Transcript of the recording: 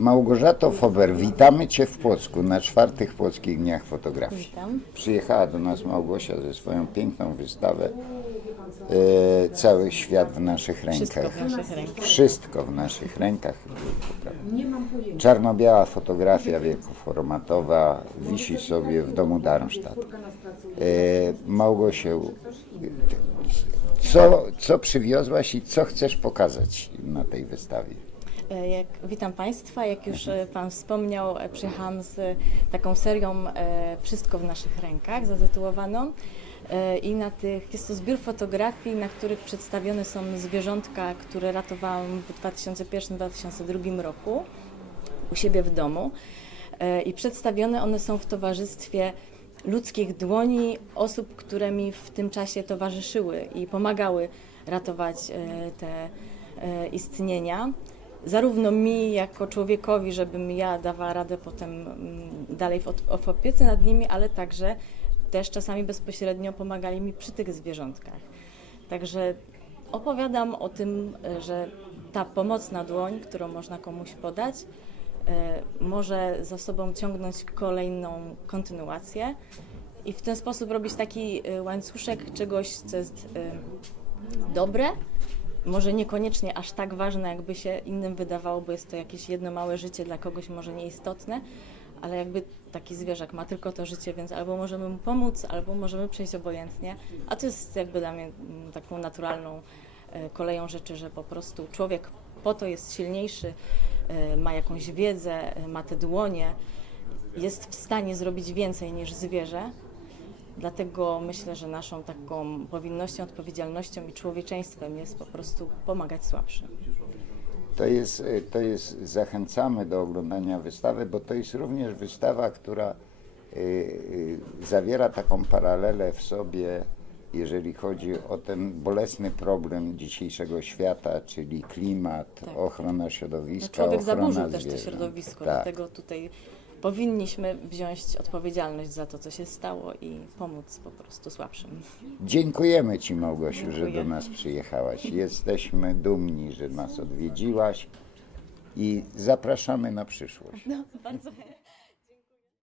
Małgorzato Fober, witamy Cię w Płocku na czwartych Płockich Dniach Fotografii. Witam. Przyjechała do nas Małgosia ze swoją piękną wystawę e, Cały świat w naszych Wszystko rękach. w naszych rękach. Wszystko w naszych rękach. Czarno-biała fotografia wiekoformatowa wisi sobie w domu Darmstadt. E, Małgosiu, co, co przywiozłaś i co chcesz pokazać na tej wystawie? E, Jak, witam Państwa. Jak już e, Pan wspomniał, e, przyjechałam z taką serią Wszystko w naszych rękach zatytułowaną. I na tych, jest to zbiór fotografii, na których przedstawione są zwierzątka, które ratowałam w 2001-2002 roku u siebie w domu. I przedstawione one są w towarzystwie ludzkich dłoni osób, które mi w tym czasie towarzyszyły i pomagały ratować te istnienia. Zarówno mi jako człowiekowi, żebym ja dawała radę potem mm, dalej w, w opiece nad nimi, ale także też czasami bezpośrednio pomagali mi przy tych zwierzątkach. Także opowiadam o tym, że ta pomocna dłoń, którą można komuś podać, e, może za sobą ciągnąć kolejną kontynuację i w ten sposób robić taki e, łańcuszek czegoś, co jest e, dobre, może niekoniecznie aż tak ważne, jakby się innym wydawało, bo jest to jakieś jedno małe życie dla kogoś może nieistotne, ale jakby taki zwierzak ma tylko to życie, więc albo możemy mu pomóc, albo możemy przejść obojętnie, a to jest jakby dla mnie mm, taką naturalną e, koleją rzeczy, że po prostu człowiek po to jest silniejszy, e, ma jakąś wiedzę, e, ma te dłonie, jest w stanie zrobić więcej niż zwierzę, Dlatego myślę, że naszą taką powinnością, odpowiedzialnością i człowieczeństwem jest po prostu pomagać słabszym. To jest, y, to jest, zachęcamy do oglądania wystawy, bo to jest również wystawa, która y, y, zawiera taką paralelę w sobie, jeżeli chodzi o ten bolesny problem dzisiejszego świata, czyli klimat, Tak. ochrona No, środowiska, człowiek ochrona zaburzył też to zwierząt. środowisko, Tak. dlatego tutaj powinniśmy wziąć odpowiedzialność za to, co się stało i pomóc po prostu słabszym. Dziękujemy Ci Małgosiu, że Dziękuję. do nas przyjechałaś. Jesteśmy dumni, że nas odwiedziłaś i zapraszamy na przyszłość. No, bardzo chętnie.